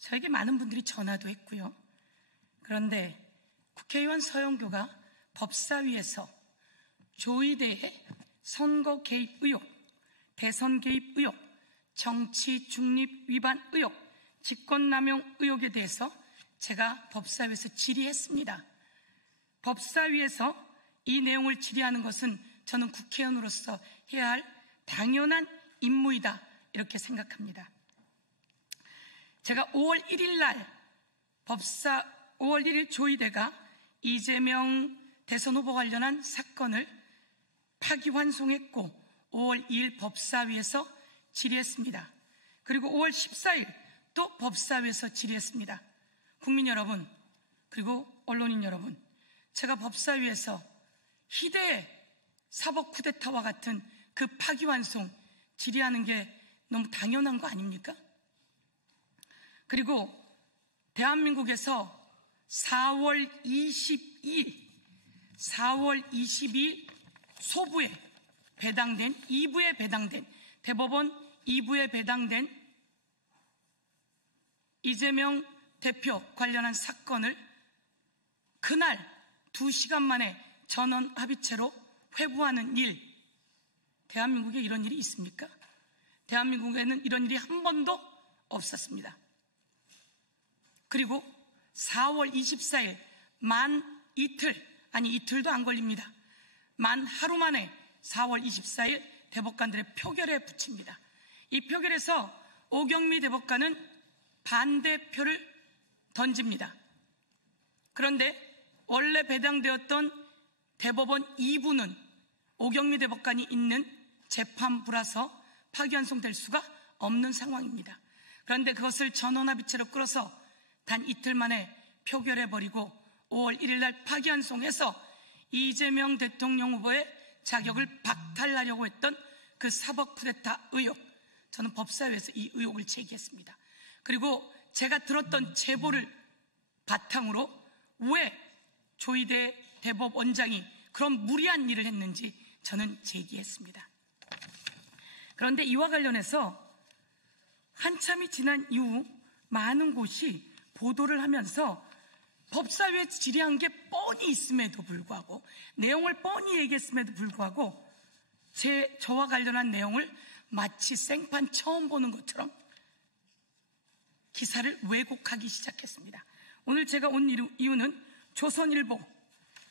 저에게 많은 분들이 전화도 했고요. 그런데 국회의원 서영교가 법사위에서 조의대의 선거 개입 의혹, 대선 개입 의혹, 정치 중립 위반 의혹, 직권남용 의혹에 대해서 제가 법사위에서 질의했습니다. 법사위에서 이 내용을 질의하는 것은 저는 국회의원으로서 해야 할 당연한 임무이다, 이렇게 생각합니다. 제가 5월 1일 날 5월 1일 조의대가 이재명 대선 후보 관련한 사건을 파기환송했고 5월 2일 법사위에서 질의했습니다. 그리고 5월 14일 또 법사위에서 질의했습니다. 국민 여러분, 그리고 언론인 여러분, 제가 법사위에서 희대의 사법 쿠데타와 같은 그 파기환송 질의하는 게 너무 당연한 거 아닙니까? 그리고 대한민국에서 4월 22일 소부에 배당된, 2부에 배당된, 대법원 2부에 배당된 이재명 대표 관련한 사건을 그날 2시간 만에 전원 합의체로 회부하는 일, 대한민국에 이런 일이 있습니까? 대한민국에는 이런 일이 한 번도 없었습니다. 그리고 4월 24일 만 이틀, 아니 이틀도 안 걸립니다. 만 하루 만에 4월 24일 대법관들의 표결에 붙입니다. 이 표결에서 오경미 대법관은 반대표를 던집니다. 그런데 원래 배당되었던 대법원 2부는 오경미 대법관이 있는 재판부라서 파기환송될 수가 없는 상황입니다. 그런데 그것을 전원합의체로 끌어서 단 이틀 만에 표결해버리고 5월 1일 날 파기환송해서 이재명 대통령 후보의 자격을 박탈하려고 했던 그 사법 쿠데타 의혹, 저는 법사위에서 이 의혹을 제기했습니다. 그리고 제가 들었던 제보를 바탕으로 왜 조의대 대법원장이 그런 무리한 일을 했는지 저는 제기했습니다. 그런데 이와 관련해서 한참이 지난 이후 많은 곳이 보도를 하면서 법사위에 질의한 게 뻔히 있음에도 불구하고, 내용을 뻔히 얘기했음에도 불구하고 저와 관련한 내용을 마치 생판 처음 보는 것처럼 기사를 왜곡하기 시작했습니다. 오늘 제가 온 이유는 조선일보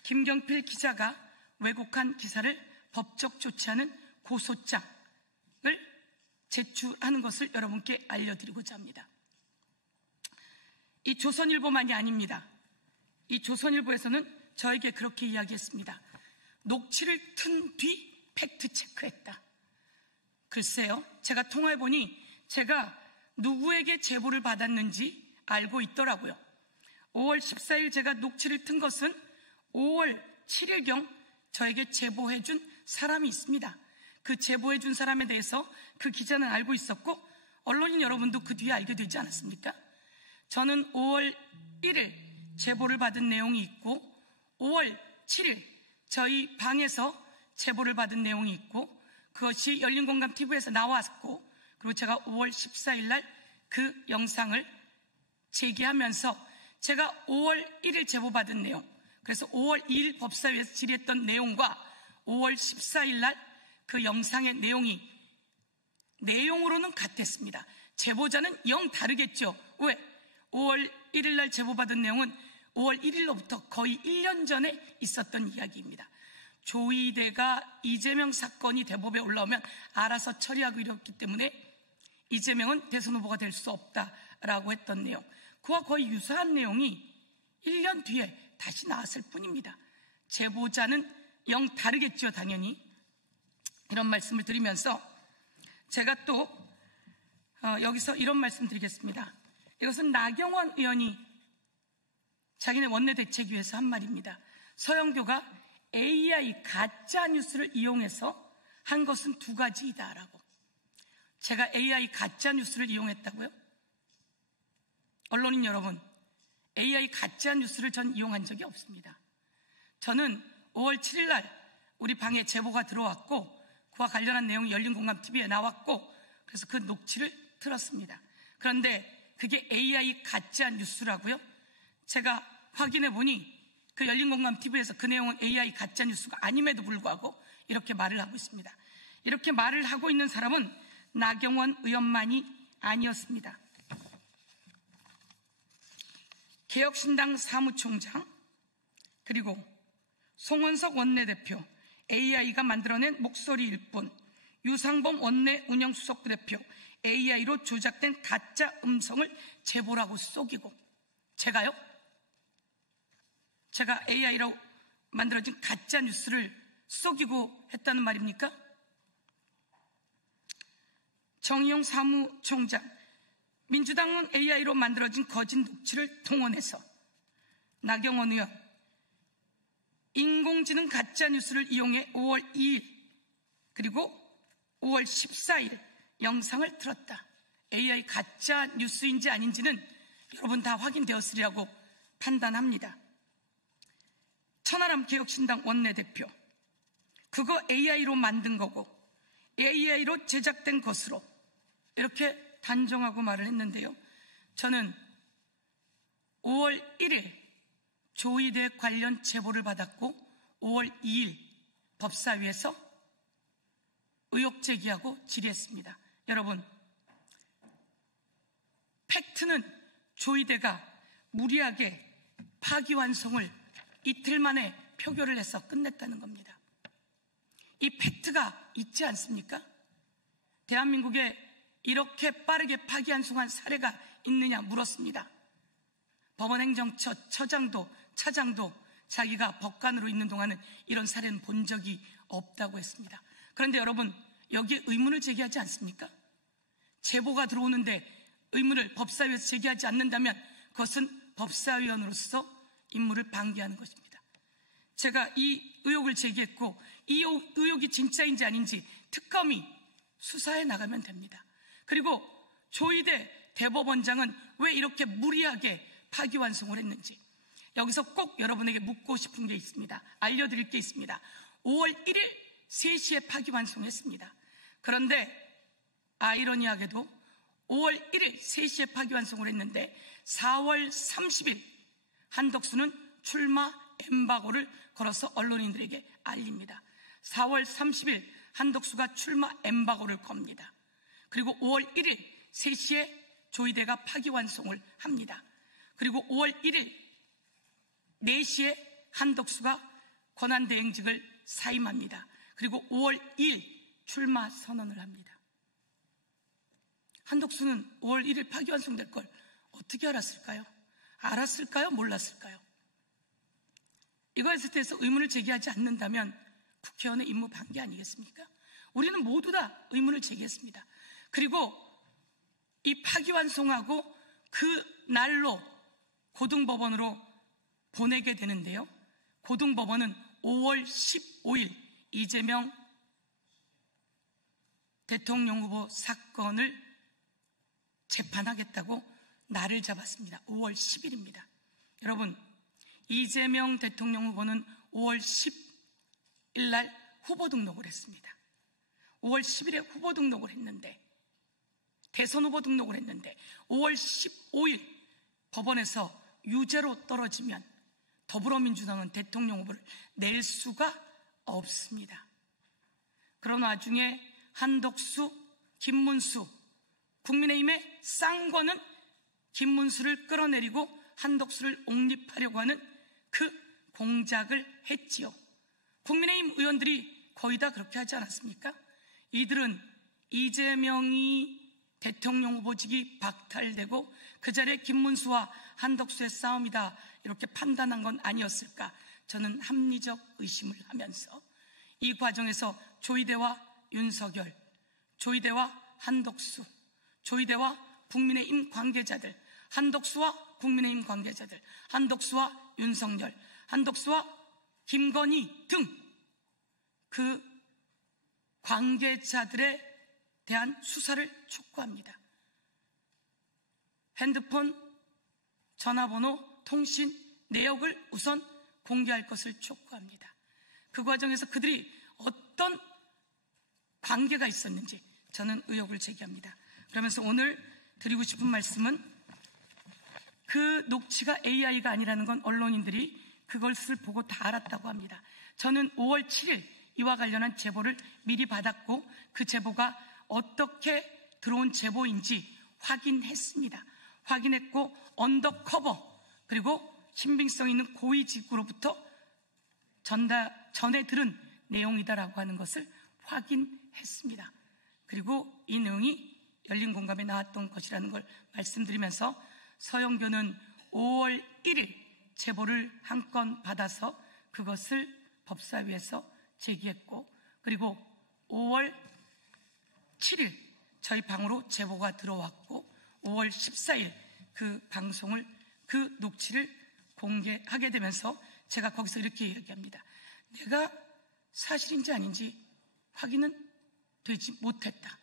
김경필 기자가 왜곡한 기사를 법적 조치하는 고소장을 제출하는 것을 여러분께 알려드리고자 합니다. 이 조선일보만이 아닙니다. 이 조선일보에서는 저에게 그렇게 이야기했습니다. 녹취를 튼 뒤 팩트체크했다. 글쎄요, 제가 통화해보니 제가 누구에게 제보를 받았는지 알고 있더라고요. 5월 14일 제가 녹취를 튼 것은 5월 7일경 저에게 제보해준 사람이 있습니다. 그 제보해준 사람에 대해서 그 기자는 알고 있었고 언론인 여러분도 그 뒤에 알게 되지 않았습니까? 저는 5월 1일 제보를 받은 내용이 있고 5월 7일 저희 방에서 제보를 받은 내용이 있고 그것이 열린공감TV에서 나왔고, 그리고 제가 5월 14일 날 그 영상을 제기하면서 제가 5월 1일 제보받은 내용, 그래서 5월 2일 법사위에서 질의했던 내용과 5월 14일 날 그 영상의 내용으로는 같았습니다. 제보자는 영 다르겠죠. 왜? 5월 1일 날 제보받은 내용은 5월 1일로부터 거의 1년 전에 있었던 이야기입니다. 조의대가 이재명 사건이 대법에 올라오면 알아서 처리하고 이랬기 때문에 이재명은 대선 후보가 될 수 없다라고 했던 내용, 그와 거의 유사한 내용이 1년 뒤에 다시 나왔을 뿐입니다. 제보자는 영 다르겠죠, 당연히. 이런 말씀을 드리면서 제가 또 여기서 이런 말씀 드리겠습니다. 이것은 나경원 의원이 자기네 원내대책위에서 한 말입니다. 서영교가 AI 가짜뉴스를 이용해서 한 것은 두 가지이다라고. 제가 AI 가짜뉴스를 이용했다고요? 언론인 여러분, AI 가짜뉴스를 전 이용한 적이 없습니다. 저는 5월 7일 날 우리 방에 제보가 들어왔고 그와 관련한 내용이 열린공감TV에 나왔고 그래서 그 녹취를 틀었습니다. 그런데 그게 AI 가짜 뉴스라고요? 제가 확인해 보니 그 열린공감TV에서 그 내용은 AI 가짜 뉴스가 아님에도 불구하고 이렇게 말을 하고 있습니다. 이렇게 말을 하고 있는 사람은 나경원 의원만이 아니었습니다. 개혁신당 사무총장, 그리고 송원석 원내대표, AI가 만들어낸 목소리일 뿐, 유상범 원내 운영수석 부대표, AI로 조작된 가짜 음성을 제보라고 속이고, 제가 AI로 만들어진 가짜 뉴스를 속이고 했다는 말입니까? 정의용 사무총장, 민주당은 AI로 만들어진 거짓 녹취를 동원해서 나경원 의원, 인공지능 가짜 뉴스를 이용해 5월 2일 그리고 5월 14일 영상을 틀었다. AI 가짜 뉴스인지 아닌지는 여러분 다 확인되었으리라고 판단합니다. 천하람 개혁신당 원내대표, 그거 AI로 만든 거고 AI로 제작된 것으로 이렇게 단정하고 말을 했는데요. 저는 5월 1일 조이대 관련 제보를 받았고 5월 2일 법사위에서 의혹 제기하고 질의했습니다. 여러분, 팩트는 조이대가 무리하게 파기환송을 이틀 만에 표결을 해서 끝냈다는 겁니다. 이 팩트가 있지 않습니까? 대한민국에 이렇게 빠르게 파기환송한 사례가 있느냐 물었습니다. 법원행정처 처장도 차장도 자기가 법관으로 있는 동안은 이런 사례는 본 적이 없다고 했습니다. 그런데 여러분, 여기에 의문을 제기하지 않습니까? 제보가 들어오는데 의문을 법사위에서 제기하지 않는다면 그것은 법사위원으로서 임무를 방기하는 것입니다. 제가 이 의혹을 제기했고 이 의혹이 진짜인지 아닌지 특검이 수사해 나가면 됩니다. 그리고 조이대 대법원장은 왜 이렇게 무리하게 파기환송을 했는지 여기서 꼭 여러분에게 묻고 싶은 게 있습니다. 알려드릴 게 있습니다. 5월 1일 3시에 파기환송했습니다. 그런데 아이러니하게도 5월 1일 3시에 파기환송을 했는데 4월 30일 한덕수는 출마 엠바고를 걸어서 언론인들에게 알립니다. 4월 30일 한덕수가 출마 엠바고를 겁니다. 그리고 5월 1일 3시에 조이대가 파기환송을 합니다. 그리고 5월 1일 4시에 한덕수가 권한대행직을 사임합니다. 그리고 5월 2일 출마 선언을 합니다. 한덕수는 5월 1일 파기환송될 걸 어떻게 알았을까요? 알았을까요? 몰랐을까요? 이거에 대해서 의문을 제기하지 않는다면 국회의원의 임무 방기 아니겠습니까? 우리는 모두 다 의문을 제기했습니다. 그리고 이 파기환송하고 그 날로 고등법원으로 보내게 되는데요. 고등법원은 5월 15일 이재명 대통령 후보 사건을 재판하겠다고 날을 잡았습니다. 5월 10일입니다. 여러분, 이재명 대통령 후보는 5월 10일 날 후보 등록을 했습니다. 5월 10일에 후보 등록을 했는데, 대선 후보 등록을 했는데 5월 15일 법원에서 유죄로 떨어지면 더불어민주당은 대통령 후보를 낼 수가 없습니다. 그런 와중에 한덕수, 김문수, 국민의힘의 쌍권은 김문수를 끌어내리고 한덕수를 옹립하려고 하는 그 공작을 했지요. 국민의힘 의원들이 거의 다 그렇게 하지 않았습니까? 이들은 이재명이 대통령 후보직이 박탈되고 그 자리에 김문수와 한덕수의 싸움이다 이렇게 판단한 건 아니었을까? 저는 합리적 의심을 하면서 이 과정에서 조이대와 윤석열, 조이대와 한덕수, 조이대와 국민의힘 관계자들, 한덕수와 국민의힘 관계자들, 한덕수와 윤석열, 한덕수와 김건희 등 그 관계자들에 대한 수사를 촉구합니다. 핸드폰, 전화번호, 통신 내역을 우선 공개할 것을 촉구합니다. 그 과정에서 그들이 어떤 관계가 있었는지 저는 의혹을 제기합니다. 그러면서 오늘 드리고 싶은 말씀은 그 녹취가 AI가 아니라는 건 언론인들이 그것을 보고 다 알았다고 합니다. 저는 5월 7일 이와 관련한 제보를 미리 받았고 그 제보가 어떻게 들어온 제보인지 확인했습니다. 확인했고 언더커버 그리고 신빙성 있는 고위직구로부터 전해 들은 내용이다라고 하는 것을 확인했습니다. 그리고 이 내용이 열린 공감에 나왔던 것이라는 걸 말씀드리면서 서영교는 5월 1일 제보를 한 건 받아서 그것을 법사위에서 제기했고 그리고 5월 7일 저희 방으로 제보가 들어왔고 5월 14일 그 방송을 그 녹취를 공개하게 되면서 제가 거기서 이렇게 이야기합니다. 내가 사실인지 아닌지 확인은 되지 못했다.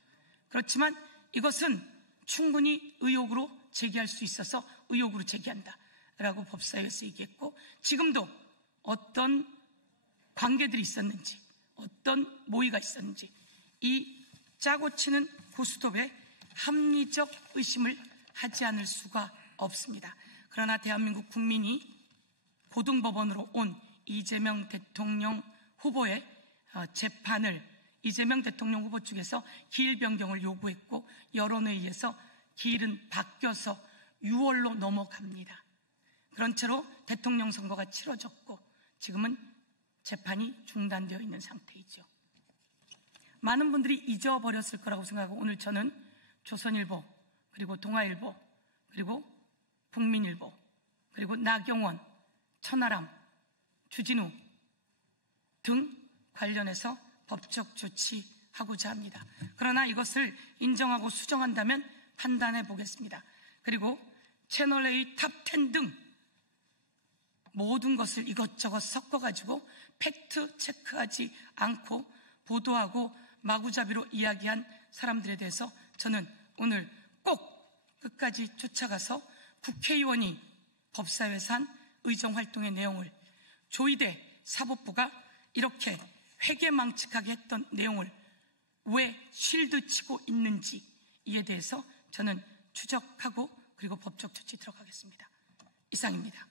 그렇지만 이것은 충분히 의혹으로 제기할 수 있어서 의혹으로 제기한다 라고 법사위에서 얘기했고 지금도 어떤 관계들이 있었는지 어떤 모의가 있었는지 이 짜고 치는 고스톱에 합리적 의심을 하지 않을 수가 없습니다. 그러나 대한민국 국민이 고등법원으로 온 이재명 대통령 후보의 재판을 이재명 대통령 후보 측에서 기일 변경을 요구했고 여론에 의해서 기일은 바뀌어서 6월로 넘어갑니다. 그런 채로 대통령 선거가 치러졌고 지금은 재판이 중단되어 있는 상태이죠. 많은 분들이 잊어버렸을 거라고 생각하고 오늘 저는 조선일보 그리고 동아일보 그리고 국민일보 그리고 나경원, 천하람, 주진우 등 관련해서 법적 조치하고자 합니다. 그러나 이것을 인정하고 수정한다면 판단해 보겠습니다. 그리고 채널A 탑10 등 모든 것을 이것저것 섞어가지고 팩트 체크하지 않고 보도하고 마구잡이로 이야기한 사람들에 대해서 저는 오늘 꼭 끝까지 쫓아가서 국회의원이 법사위에서 한 의정활동의 내용을 조이대 사법부가 이렇게 회계망측하게 했던 내용을 왜 쉴드 치고 있는지 이에 대해서 저는 추적하고 그리고 법적 조치 들어가겠습니다. 이상입니다.